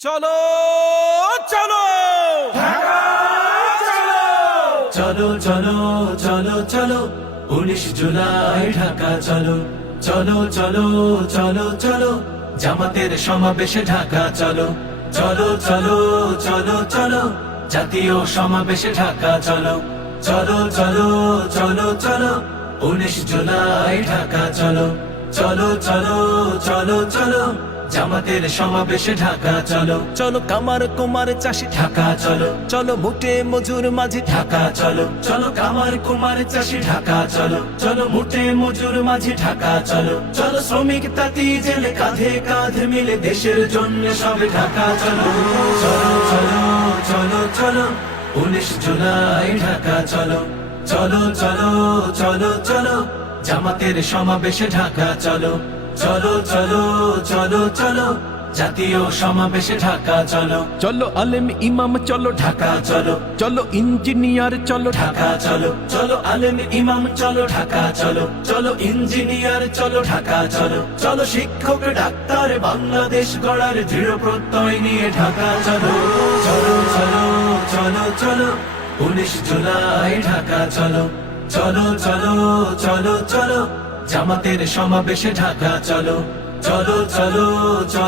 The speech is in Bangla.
চলো চলো ঢাকা চলো চলো চলো চলো চলো 19 জুলাই ঢাকা চলো চলো চলো চলো চলো জামাতের সমাবেশে ঢাকা চলো চলো চলো চলো চলো জাতীয় সমাবেশে ঢাকা চলো চলো চলো চলো চলো 19 জুলাই ঢাকা চলো চলো চলো চলো চলো জামাতের সমাবেশে ঢাকা চলো চলো কামার কুমার চাষি ঢাকা চলো চলো মুটে মজুর মাঝি ঢাকা চলো চলো কামার কুমার চাষি ঢাকা চলো চলো মুটে মজুর মাঝি ঢাকা চলো চলো শ্রমিক তাঁতি জেলে কাঁধে কাঁধ মিলে দেশের জন্য সবে ঢাকা চলো চলো চলো চলো চলো 19 জুলাই ঢাকা চলো চলো চলো চলো চলো জামাতের সমাবেশে ঢাকা চলো চলো চলো চলো চলো জাতীয় সমাবেশে ঢাকা চলো চলো আলেম ইমাম চলো ঢাকা চলো চলো ইঞ্জিনিয়ার চলো ঢাকা চলো চলো আলেম ইমাম চলো ঢাকা চলো চলো ইঞ্জিনিয়ার চলো ঢাকা চলো চলো শিক্ষক ডাক্তার বাংলাদেশ গড়ার দৃঢ় প্রত্যয় নিয়ে ঢাকা চলো চলো চলো চলো চলো 19 জুলাই ঢাকা চলো চলো চলো চলো চলো জামাতের সমাবেশে ঢাকা চলো চলো চলো চলো